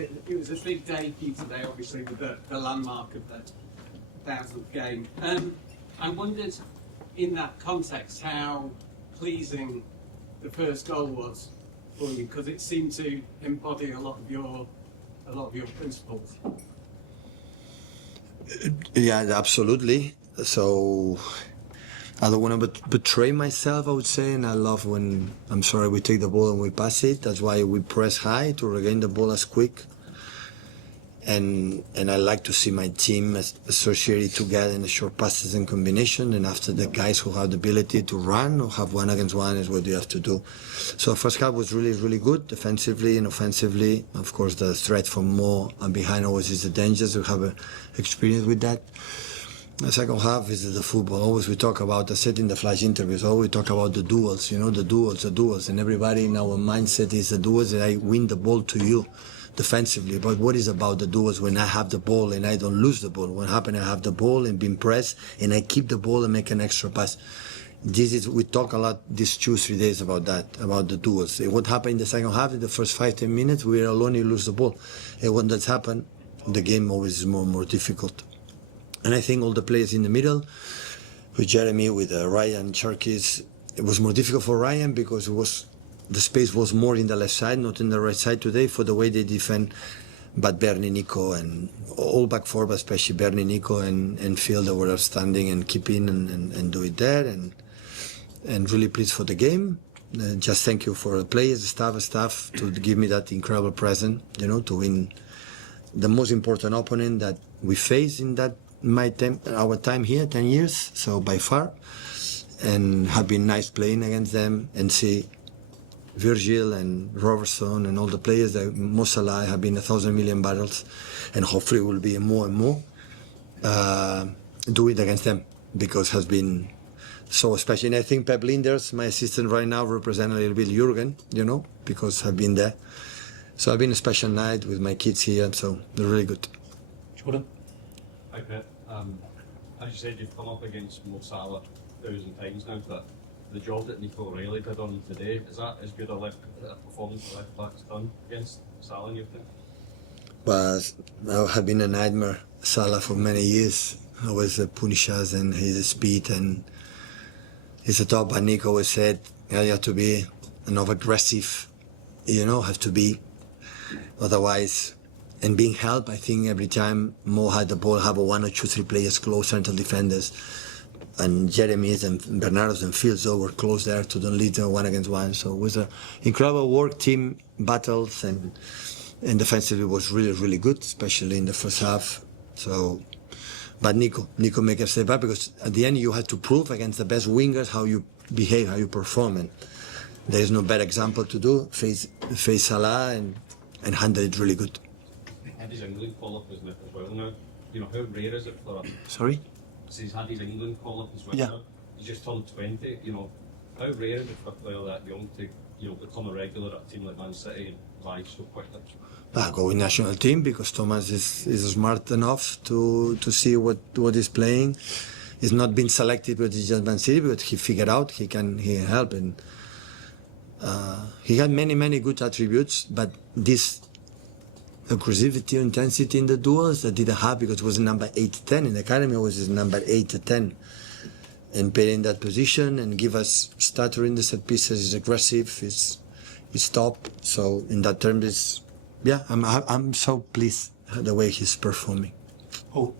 it was a big day for you today, obviously, with the landmark of the 1000th game. I wondered, in that context, how pleasing the first goal was for you, because it seemed to embody a lot of your principles. Yeah, absolutely. So I don't want to betray myself, I would say, and I love when, I'm sorry, we take the ball and we pass it. That's why we press high to regain the ball as quick. And I like to see my team associated together in the short passes and combination. And after, the guys who have the ability to run or have one against one is what you have to do. So first half was really, really good, defensively and offensively. Of course, the threat from more and behind always is the dangers. We have experience with that. The second half is the football. Always we talk about, I said in the flash interviews, always we talk about the duels, the duels. And everybody in our mindset is the duels, that I win the ball to you defensively. But what is about the duels when I have the ball and I don't lose the ball? What happened, I have the ball and being pressed and I keep the ball and make an extra pass. We talk a lot these 2-3 days about that, about the duels. What happened in the second half, in the first 5-10 minutes, we are alone, you lose the ball. And when that's happened, the game always is more difficult. And I think all the players in the middle, with Jeremy, with Ryan, Cherkis, it was more difficult for Ryan because the space was more in the left side, not in the right side today, for the way they defend. But Bernie, Nico, and all back four, but especially Bernie, Nico, and Phil, they were outstanding and keeping and do it there. And really pleased for the game. Just thank you for the players, the staff, to give me that incredible present, to win the most important opponent that we face in that our time here, 10 years, so by far. And have been nice playing against them and see Virgil and Robertson and all the players that Mo Salah have been 1,000 million battles, and hopefully will be more and more, do it against them, because has been so special. And I think Pep Linders, my assistant right now, represent a little bit Jurgen, because I've been there. So I've been a special night with my kids here, so they're really good. Jordan? Hi Pep. As you said, you've come up against Mo Salah 1,000 times now, but the job that Nico O'Reilly did on today, is that as good a performance the left back's done against Salah in your opinion? Well, I have been a nightmare, Salah, for many years. Always punish us, and his speed, and he's a top. But Nico always said, you have to be aggressive, have to be, otherwise. And being helped, I think every time Mo had the ball, have 1 or 2, 3 players close, central defenders, and Jeremy's and Bernardo's and Phil's were close there to don't lead them 1 against 1. So it was an incredible work, team battles, and defensively was really, really good, especially in the first half. So, but Nico make us step up, because at the end you have to prove against the best wingers how you behave, how you perform, and there is no better example to do. Face Salah and handle it really good. Had his England call-up, isn't it, as well now? How rare is it for Sorry? So he's had his England call-up as well now. He's just turned 20, how rare is it for a player that young to, become a regular at a team like Man City and rise so quickly? Go with national team, because Thomas is smart enough to see what he's playing. He's not been selected, but he's just Man City, but he figured out he can help. And he had many good attributes, but this aggressivity, intensity in the duels that didn't have, because it was number 8-10 in the academy, was his number 8-10, and play in that position and give us stutter in the set pieces. Is aggressive, is top. So in that term, I'm so pleased the way he's performing. Paul?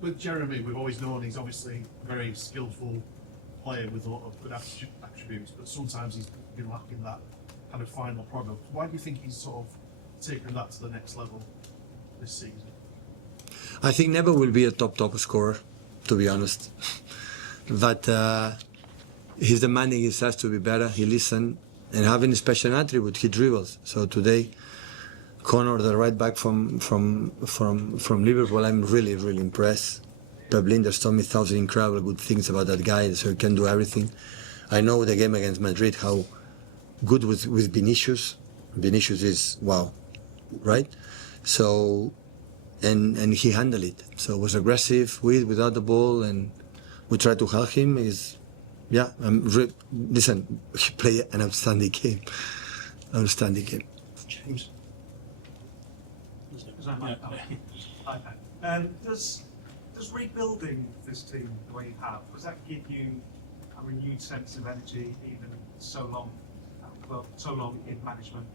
With Jeremy, we've always known he's obviously a very skillful player with a lot of good attributes, but sometimes he's been lacking that kind of final product. Why do you think he's sort of taking that to the next level this season? I think never will be a top scorer, to be honest. But he's demanding himself to be better. He listens, and having a special attribute, he dribbles. So today, Connor, the right back from Liverpool, I'm really impressed. Pep Linders told me 1,000 incredible good things about that guy, so he can do everything. I know the game against Madrid, how good with Vinicius. Vinicius is wow, right? So, and he handled it. So it was aggressive without the ball, and we tried to help him. Listen, he played an outstanding game. James? Is that right? Okay. Does rebuilding this team the way you have, does that give you a renewed sense of energy, even so long in management?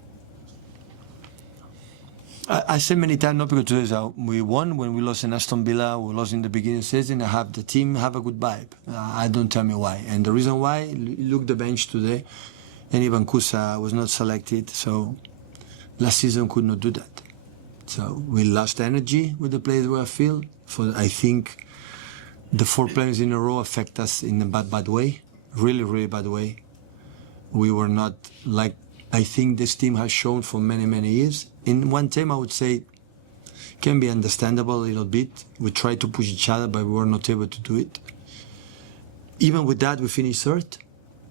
I said many times, not because we won when we lost in Aston Villa, we lost in the beginning of the season. I have the team have a good vibe. I don't tell me why. And the reason why, look the bench today, and even Kusa was not selected. So last season could not do that. So we lost energy with the players we feel. I think the 4 players in a row affect us in a bad way, really bad way. We were not like I think this team has shown for many years. In one team, I would say, can be understandable a little bit. We tried to push each other, but we were not able to do it. Even with that, we finished third.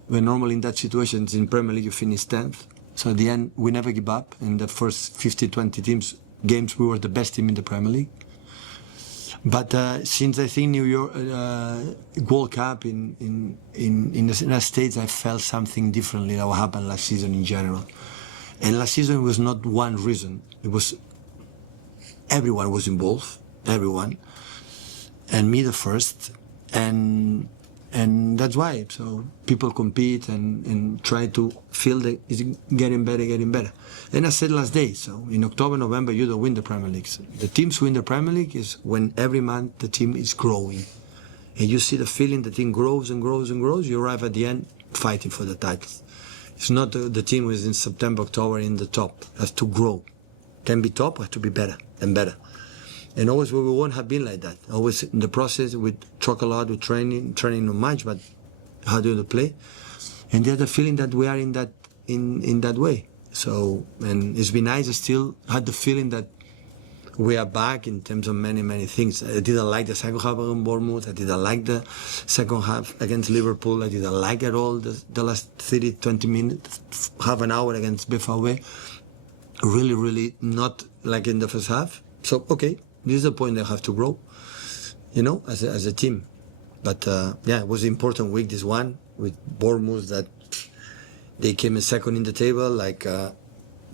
When normally in that situation, in Premier League, you finish 10th. So at the end, we never give up. In the first 50-20 games, we were the best team in the Premier League. But since I think New York World Cup in the United States, I felt something differently that happened last season in general. And last season was not one reason. It was everyone was involved, everyone, and me the first, and that's why. So people compete and try to feel that it's getting better. And I said last day, so in October, November, you don't win the Premier League. So the teams win the Premier League is when every month the team is growing. And you see the feeling the team grows and grows and grows, you arrive at the end fighting for the titles. It's not the team who is in September, October in the top. It has to grow. Can be top, has to be better and better. And always we won't have been like that. Always in the process, we talk a lot, we training not much, but how do you play? And they have the feeling that we are in that way. So, and it's been nice. I still had the feeling that we are back in terms of many things. I didn't like the second half against Bournemouth. I didn't like the second half against Liverpool. I didn't like at all the last 20 minutes, half an hour against BFAW. Really not like in the first half. So, okay, this is the point they have to grow, as a team. But, it was an important week, this one, with Bournemouth that they came in second in the table,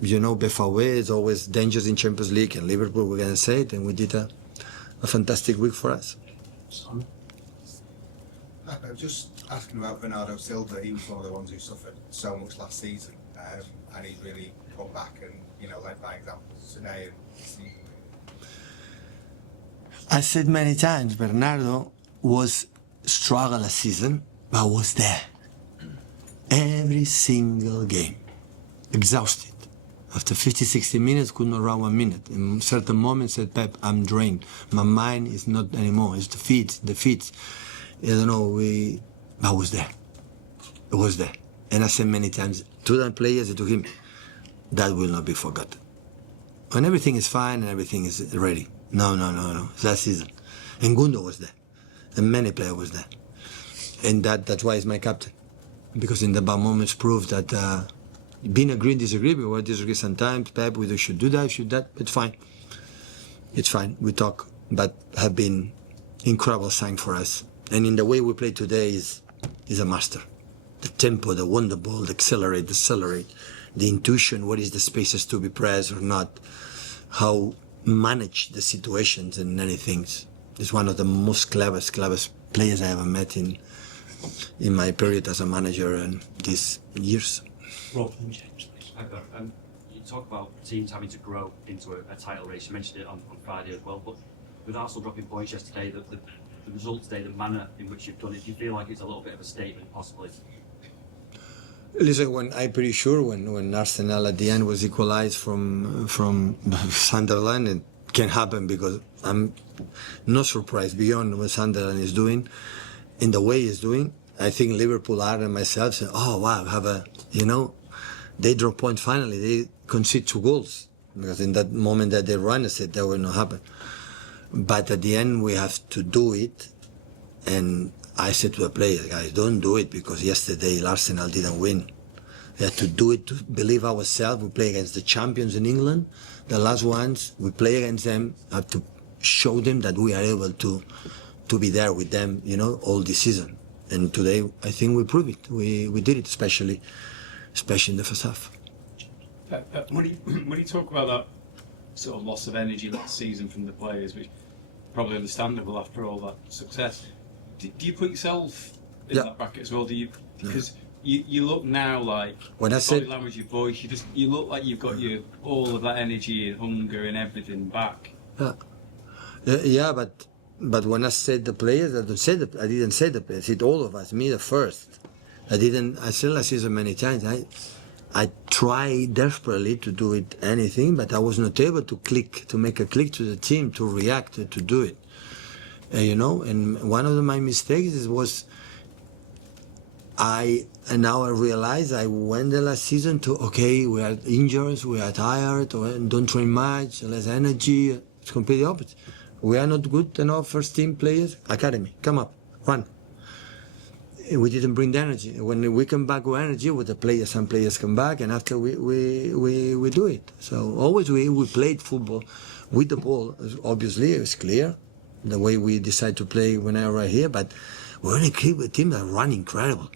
BFAW is always dangerous in Champions League, and Liverpool, we're going to say it, and we did a fantastic week for us. Just asking about Bernardo Silva, he was one of the ones who suffered so much last season, and he's really come back and, led by example today. I said many times, Bernardo was struggle last season, but was there. Every single game. Exhausted. After 50-60 minutes, could not run 1 minute. In certain moments, said Pep, I'm drained. My mind is not anymore. It's the feet. I don't know, I was there. It was there. And I said many times to the players and to him, that will not be forgotten. When everything is fine and everything is ready. No. It's last season. And Gundo was there. And many players was there. And that's why he's my captain. Because in the bad moments proved that being agree, disagree, we will disagree sometimes. Pep, we should do that, it's fine. It's fine, we talk, but have been incredible sign for us. And in the way we play today is a master. The tempo, the wonder ball, the accelerate, the intuition, what is the spaces to be pressed or not, how manage the situations and many things. He's one of the most cleverest players I ever met in my period as a manager and these years. Rob and James, please. You talk about teams having to grow into a title race. You mentioned it on Friday as well, but with Arsenal dropping points yesterday, the result today, the manner in which you've done it, do you feel like it's a little bit of a statement, possibly? Listen, I'm pretty sure when Arsenal at the end was equalized from Sunderland, it can happen because I'm not surprised beyond what Sunderland is doing, in the way he's doing. I think Liverpool and myself said, oh wow, they drop points finally. They concede 2 goals because in that moment that they run, I said that will not happen. But at the end, we have to do it. And I said to the players, guys, don't do it because yesterday Arsenal didn't win. We have to do it to believe ourselves. We play against the champions in England, the last ones. We play against them. Have to show them that we are able to be there with them, all this season. And today, I think we proved it. We did it, especially in the first half. When you talk about sort of loss of energy last season from the players, which probably understandable after all that success. Do you put yourself in Yeah. that bracket as well? Do you? Because you look now like When I body said language, your voice, you look like you've got all of that energy and hunger and everything back. yeah, but when I said the players, I didn't say the players. I said all of us, me the first. I said last season many times. I tried desperately to do it anything, but I was not able to make a click to the team, to react, to do it. And one of my mistakes was now I realize I went the last season to, okay, we are injured, we are tired, or don't train much, less energy. It's completely opposite. We are not good enough first team players. Academy, come up, run. We didn't bring the energy. When we come back with energy, with the players, some players come back, and after we do it. So always we played football with the ball. Obviously, it's clear the way we decide to play when I arrive here. But we're in a team that run incredible.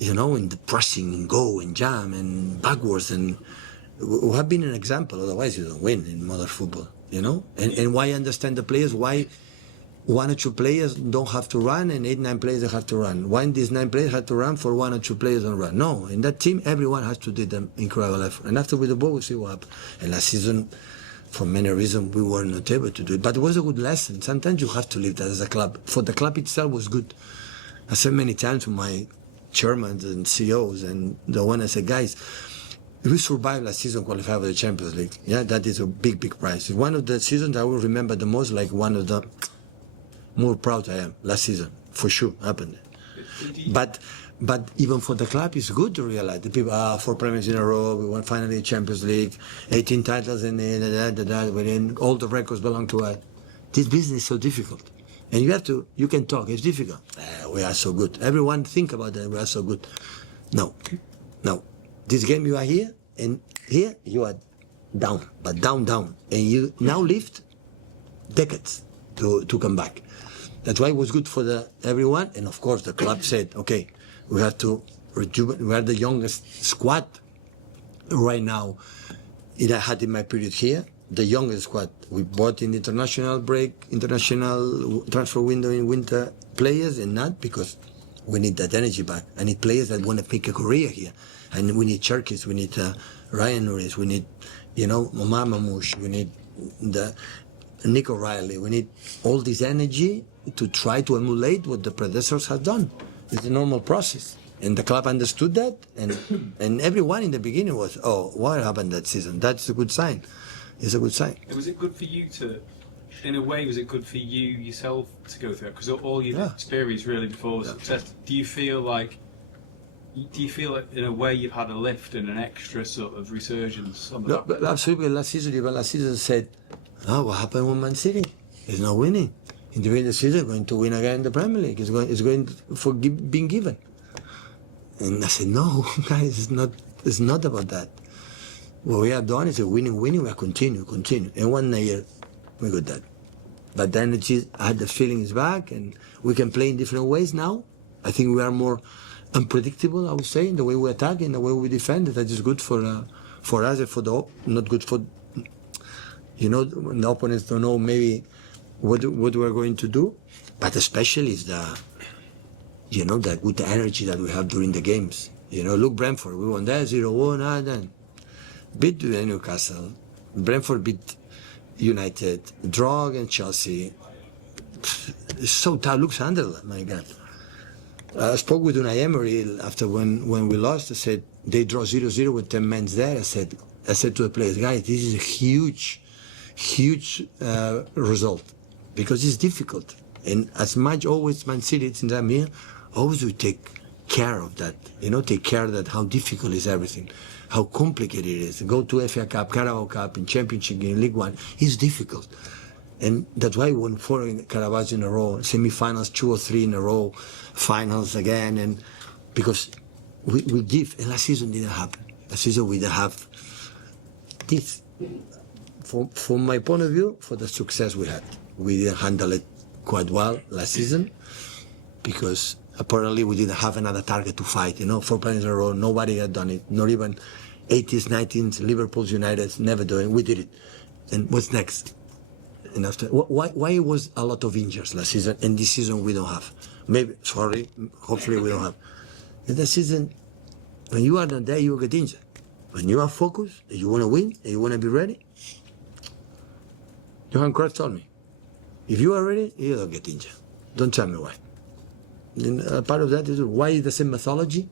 In the pressing and go and jam and backwards, and we have been an example. Otherwise, you don't win in modern football. And why understand the players? Why one or two players don't have to run and 8-9 players have to run? Why these 9 players have to run for 1 or 2 players don't run? No, in that team, everyone has to do the incredible effort. And after with the ball, we see what happened. And last season, for many reasons, we were not able to do it. But it was a good lesson. Sometimes you have to leave that as a club. For the club itself was good. I said many times to my chairmen and CEOs and the one I said, guys, we survived last season, qualified for the Champions League. Yeah, that is a big prize. It's one of the seasons I will remember the most, like one of the more proud I am last season, for sure, happened. But even for the club, it's good to realize the people 4 premiers in a row. We won finally the Champions League, 18 titles, and all the records belong to us. This business is so difficult, and you can talk. It's difficult. We are so good. Everyone think about that. We are so good. No. This game you are here, and here you are down, but down, and you now lift decades to come back. That's why it was good for everyone, and of course the club said, okay, we have to rejuvenate. We are the youngest squad right now. I had in my period here the youngest squad. We bought in the international transfer window in winter players, and not because we need that energy back. I need players that want to make a career here, and we need Cherkis, we need Ryan Norris, we need Omar Mamouche, we need the Nick O'Reilly. We need all this energy to try to emulate what the predecessors have done. It's a normal process. And the club understood that, and everyone in the beginning was, oh, what happened that season? That's a good sign. It's a good sign. Was it good for you in a way, was it good for you yourself to go through it? Because all your experience really before success, do you feel like in a way you've had a lift and an extra sort of resurgence on the back? But absolutely. Last season said, what happened with Man City? It's not winning. In the beginning of the season, going to win again in the Premier League. It's going for being given. And I said, no, guys, it's not about that. What we have done is winning, we are continue. And 1 year, we got that. But the energy, I had the feeling is back, and we can play in different ways now. I think we are more unpredictable, I would say, in the way we attack, in the way we defend. That is good for us, and not good for, when the opponents don't know maybe what we're going to do. But especially is the good energy that we have during the games. Look, Brentford, we won there 0-1, then beat Newcastle. Brentford beat United, draw against Chelsea. It's so tough. Look, Sunderland, my God. I spoke with Unai Emery after when we lost. I said, they draw 0-0 with 10 men there. I said to the players, guys, this is a huge result, because it's difficult. And as much always Man City, since I'm here, always we take care of that. Take care of that, how difficult is everything, how complicated it is. Go to FA Cup, Carabao Cup, in Championship, in League One, it's difficult. And that's why we won 4 Carabaos in a row, semi-finals 2 or 3 in a row, finals again, and because we give, and last season didn't happen. Last season we didn't have this. From my point of view, for the success we had, we didn't handle it quite well last season, because apparently we didn't have another target to fight. 4 players in a row, nobody had done it, not even 80s, 90s, Liverpool's, United's, never doing it. We did it. And what's next? And after, why was a lot of injuries last season, and this season we don't have? Maybe, sorry, hopefully we don't have. And that season, when you are not there, you will get injured. When you are focused, and you want to win, and you want to be ready, Johan Cruyff told me, if you are ready, you don't get injured. Don't tell me why. And part of that is why the same methodology,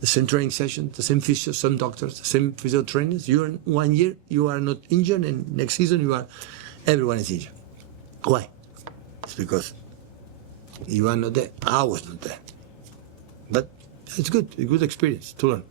the same training sessions, the same physios, some doctors, the same physio trainers. You are in 1 year, you are not injured, and next season everyone is injured. Why? It's because you are not there. I was not there. But it's good, a good experience to learn.